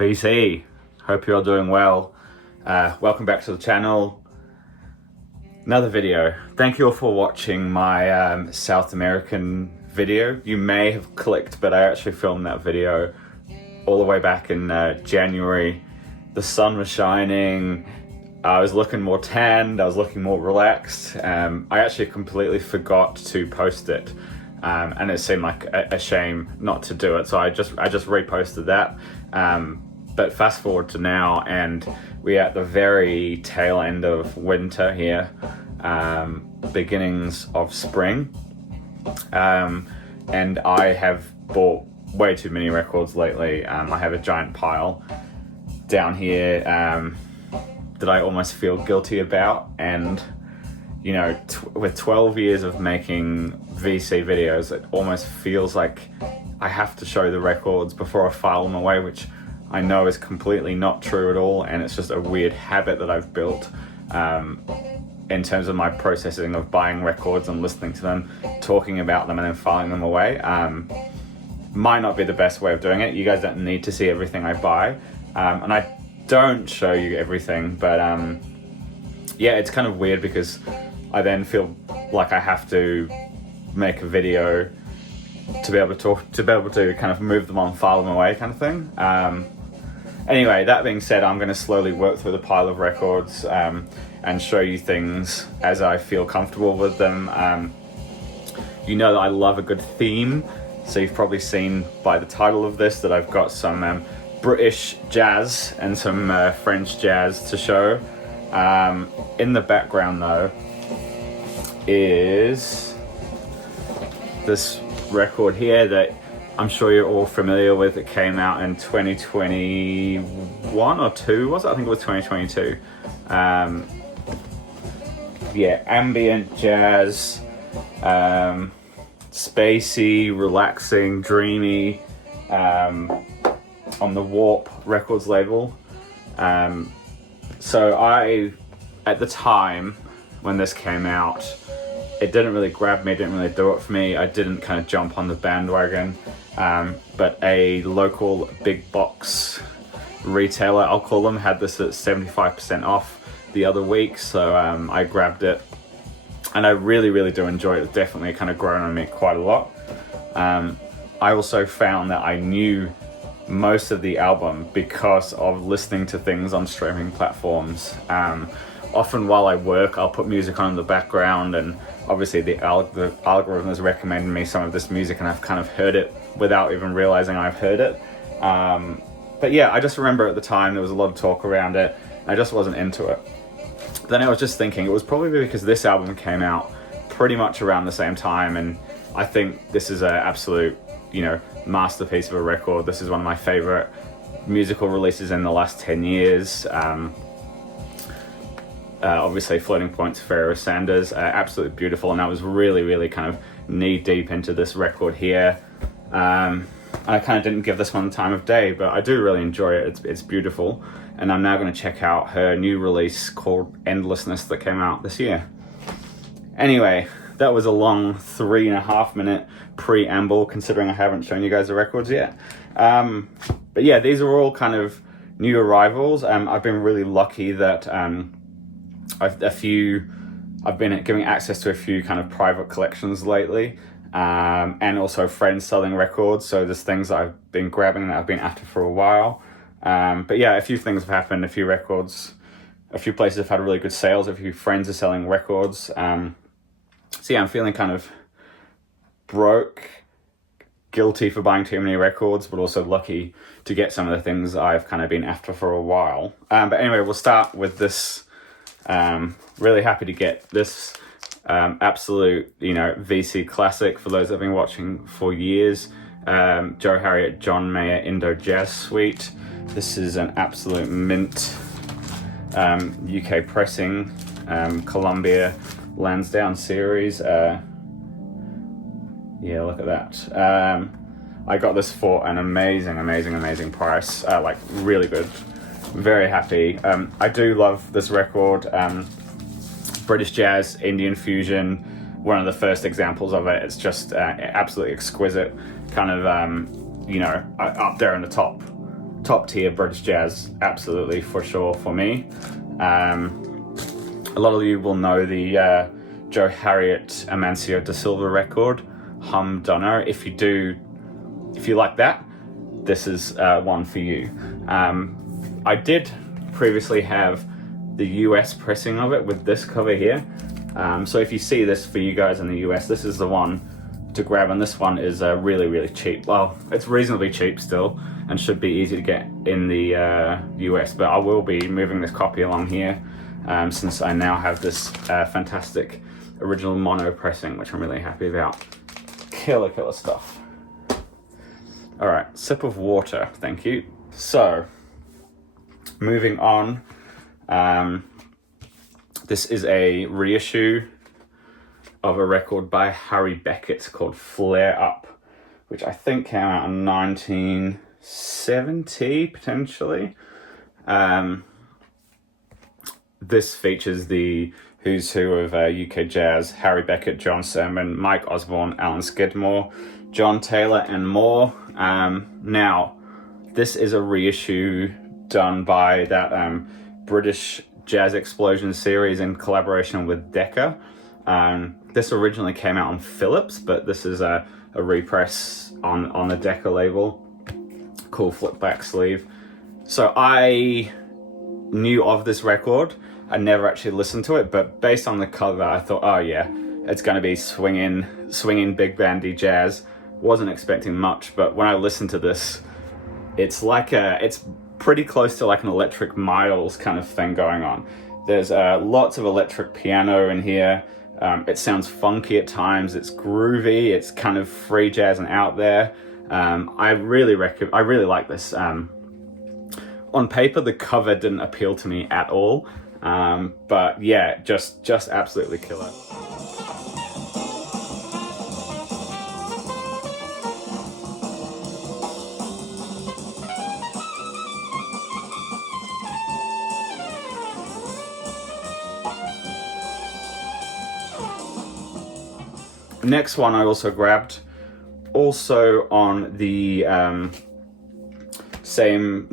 VC, hope you're doing well. Welcome back to the channel. Another video. Thank you all for watching my South American video. You may have clicked, but I actually filmed that video all the way back in January. The sun was shining, I was looking more tanned, I was looking more relaxed. I actually completely forgot to post it. And it seemed like a shame not to do it, so I just reposted that. But fast forward to now, and we're at the very tail end of winter here, beginnings of spring, and I have bought way too many records lately. I have a giant pile down here that I almost feel guilty about, and you know, with 12 years of making VC videos, it almost feels like I have to show the records before I file them away, which I know is completely not true at all, and it's just a weird habit that I've built in terms of my processing of buying records and listening to them, talking about them, and then filing them away. Might not be the best way of doing it. You guys don't need to see everything I buy, and I don't show you everything, but yeah, it's kind of weird because I then feel like I have to make a video to be able to kind of move them on, file them away kind of thing. Anyway, that being said, I'm going to slowly work through the pile of records and show you things as I feel comfortable with them. You know that I love a good theme, so you've probably seen by the title of this that I've got some British jazz and some French jazz to show. In the background though is this record here that I'm sure you're all familiar with. It came out in 2021 or 2, was it? I think it was 2022. Yeah, ambient jazz, spacey, relaxing, dreamy, on the Warp Records label. So at the time when this came out, it didn't really grab me, it didn't really do it for me. I didn't kind of jump on the bandwagon, but a local big box retailer, I'll call them, had this at 75% off the other week, so I grabbed it, and I really do enjoy it. It's definitely kind of grown on me quite a lot. I also found that I knew most of the album because of listening to things on streaming platforms. Often while I work, I'll put music on in the background, and obviously the algorithm has recommended me some of this music, and I've kind of heard it without even realizing I've heard it. But yeah, I just remember at the time there was a lot of talk around it, and I just wasn't into it. Then I was just thinking it was probably because this album came out pretty much around the same time, and I think this is an absolute, you know, masterpiece of a record. This is one of my favorite musical releases in the last 10 years. Obviously Floating Points, Firey Sanders, absolutely beautiful, and I was really kind of knee deep into this record here. I kind of didn't give this one the time of day, but I do really enjoy it. It's beautiful, and I'm now going to check out her new release called Endlessness that came out this year. Anyway, that was a long 3.5 minute preamble, considering I haven't shown you guys the records yet. But yeah, these are all kind of new arrivals. I've been really lucky that I've been giving access to a few kind of private collections lately, and also friends selling records. So there's things that I've been grabbing that I've been after for a while. But yeah, a few things have happened, a few records, a few places have had really good sales, a few friends are selling records. So yeah, I'm feeling kind of broke, guilty for buying too many records, but also lucky to get some of the things I've kind of been after for a while. But anyway, we'll start with this. Really happy to get this absolute, you know, VC classic for those that have been watching for years. Joe Harriot, John Mayer, Indo Jazz Suite. This is an absolute mint UK pressing, Columbia Lansdowne series. Yeah, look at that. I got this for an amazing price, like really good. Very happy. I do love this record. British jazz, Indian fusion, one of the first examples of it. It's just absolutely exquisite, kind of, you know, up there in the top top tier British jazz, absolutely, for sure, for me. A lot of you will know the Joe Harriot Amancio da Silva record, Hum Dunno. If you like that, this is one for you. I did previously have the US pressing of it with this cover here. So if you see this for you guys in the US, this is the one to grab, and this one is really, really cheap. Well, it's reasonably cheap still, and should be easy to get in the US, but I will be moving this copy along here, since I now have this fantastic original mono pressing, which I'm really happy about. Killer stuff. All right, sip of water, thank you. So, moving on, this is a reissue of a record by Harry Beckett called Flare Up, which I think came out in 1970, potentially. This features the who's who of UK jazz: Harry Beckett, John Surman, Mike Osborne, Alan Skidmore, John Taylor, and more. Now, this is a reissue done by that British Jazz Explosion series in collaboration with Decca. This originally came out on Philips, but this is a repress on the Decca label. Cool flip back sleeve. So I knew of this record. I never actually listened to it, but based on the cover, I thought, oh yeah, it's going to be swinging big bandy jazz. Wasn't expecting much, but when I listened to this, it's pretty close to like an Electric Miles kind of thing going on. There's lots of electric piano in here. It sounds funky at times. It's groovy. It's kind of free jazz and out there. I really like this. On paper, the cover didn't appeal to me at all, but yeah, just absolutely killer. Next one I also grabbed, also on the same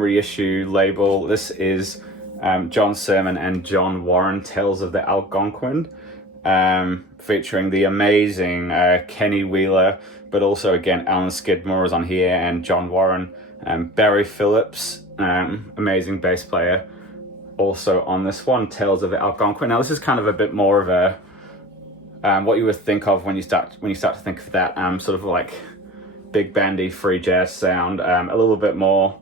reissue label. This is John Surman and John Warren, Tales of the Algonquin, featuring the amazing Kenny Wheeler, but also again Alan Skidmore is on here, and John Warren, Barry Phillips, amazing bass player, also on this one, Tales of the Algonquin. Now this is kind of a bit more of a what you would think of when you start to think of that sort of like big bandy free jazz sound. A little bit more,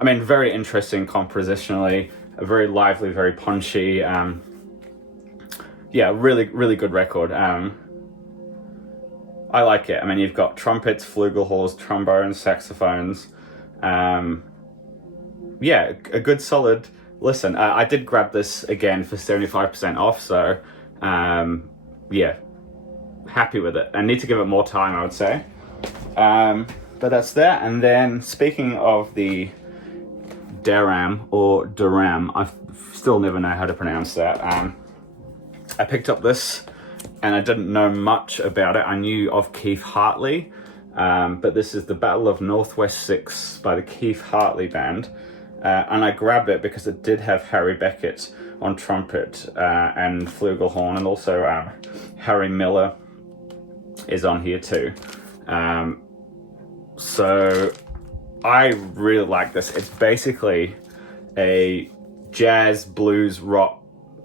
I mean, very interesting compositionally, very lively, very punchy. Yeah, really good record. I like it. I mean, you've got trumpets, flugelhorns, trombones, saxophones. Yeah, a good solid listen. I did grab this again for 75% off, so yeah, happy with it. I need to give it more time, I would say. But that's that. And then speaking of the Daram or Duram, I still never know how to pronounce that. I picked up this and I didn't know much about it. I knew of Keef Hartley, but this is the Battle of Northwest 6 by the Keef Hartley Band. And I grabbed it because it did have Harry Beckett on trumpet and flugelhorn, and also Harry Miller is on here too. So I really like this. It's basically a jazz, blues, rock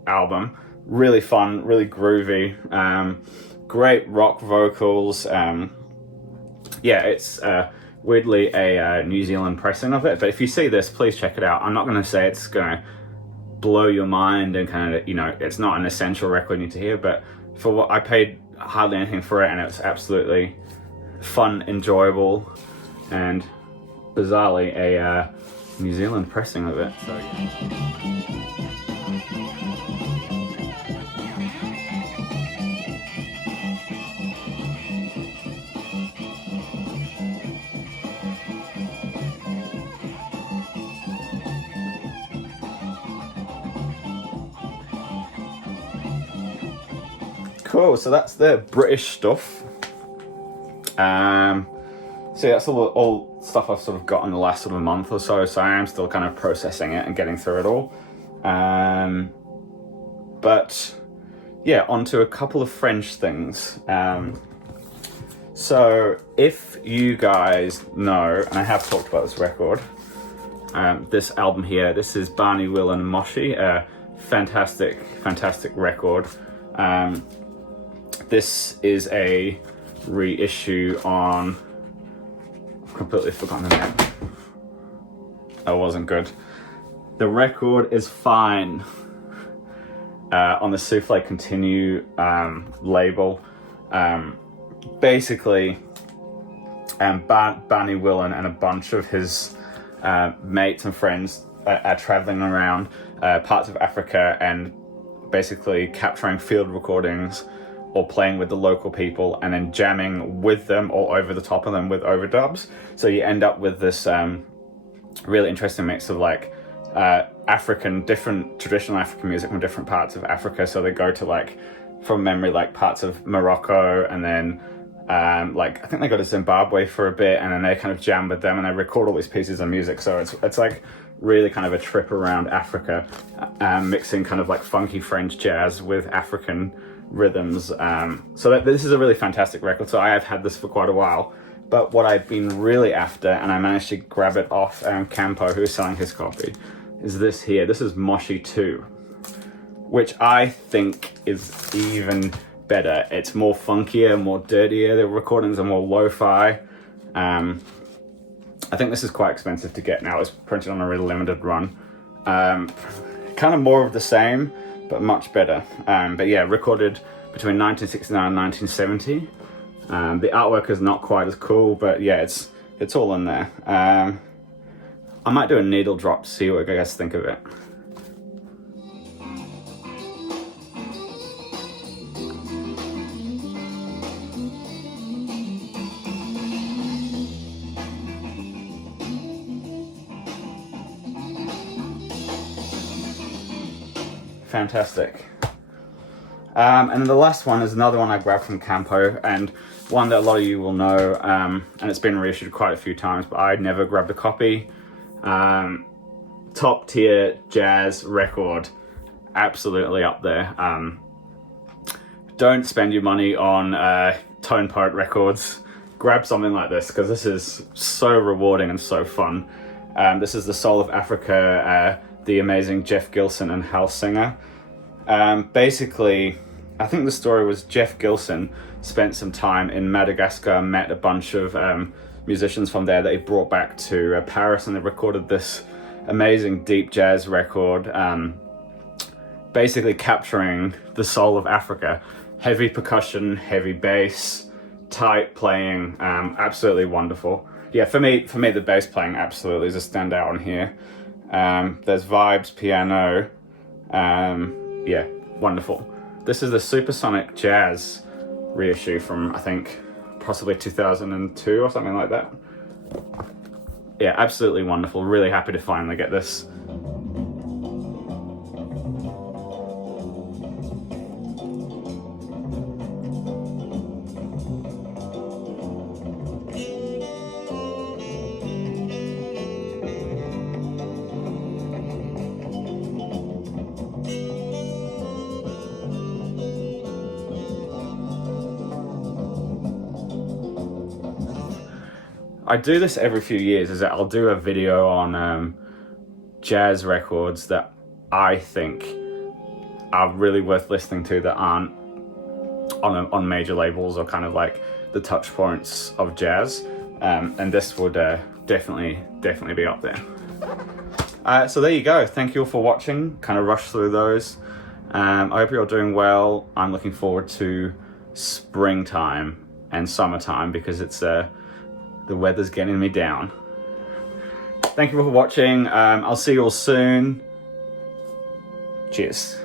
album. Really fun, really groovy, great rock vocals. Yeah, it's weirdly a New Zealand pressing of it, but if you see this, please check it out. I'm not going to say it's going to blow your mind and kind of, it's not an essential record you need to hear, but for what I paid hardly anything for it, and it's absolutely fun, enjoyable, and bizarrely a New Zealand pressing of it. So yeah. Cool, so that's the British stuff. So yeah, that's all stuff I've sort of got in the last sort of month or so, so I am still kind of processing it and getting through it all. But yeah, on to a couple of French things. So if you guys know, and I have talked about this record, this album here, this is Barney, Wilen and Moshi, a fantastic record. This is a reissue on, I've completely forgotten the name. That wasn't good. The record is fine. On the Souffle Continue label. Basically, Barney Wilen and a bunch of his mates and friends are traveling around parts of Africa and basically capturing field recordings or playing with the local people and then jamming with them or over the top of them with overdubs. So you end up with this really interesting mix of like different traditional African music from different parts of Africa. So they go to like, from memory, like parts of Morocco, and then like I think they go to Zimbabwe for a bit, and then they kind of jam with them and they record all these pieces of music. So it's like really kind of a trip around Africa, mixing kind of like funky French jazz with African rhythms. So this is a really fantastic record. So I have had this for quite a while, but what I've been really after, and I managed to grab it off Campo, who is selling his copy, is this here. This is Moshi 2, which I think is even better. It's more funkier, more dirtier. The recordings are more lo-fi. I think this is quite expensive to get now. It's printed on a really limited run. Kind of more of the same, but much better. But yeah, recorded between 1969 and 1970. The artwork is not quite as cool, but yeah, it's all in there. I might do a needle drop to see what you guys think of it. Fantastic. And then the last one is another one I grabbed from Campo, and one that a lot of you will know, and it's been reissued quite a few times, but I never grabbed a copy. Top tier jazz record, absolutely up there. Don't spend your money on Tone Poet records. Grab something like this, because this is so rewarding and so fun. This is The Soul of Africa, the amazing Jeff Gilson and Hal Singer. Basically, I think the story was Jeff Gilson spent some time in Madagascar, met a bunch of musicians from there that he brought back to Paris, and they recorded this amazing deep jazz record, basically capturing the soul of Africa. Heavy percussion, heavy bass, tight playing, absolutely wonderful. Yeah, for me the bass playing absolutely is a standout on here. There's vibes, piano, yeah, wonderful. This is the Supersonic Jazz reissue from, I think, possibly 2002 or something like that. Yeah, absolutely wonderful. Really happy to finally get this. I do this every few years, is that I'll do a video on jazz records that I think are really worth listening to that aren't on major labels or kind of like the touch points of jazz, and this would definitely be up there. So there you go. Thank you all for watching. Kind of rushed through those. I hope you're all doing well. I'm looking forward to springtime and summertime because it's the weather's getting me down. Thank you for watching. I'll see you all soon. Cheers.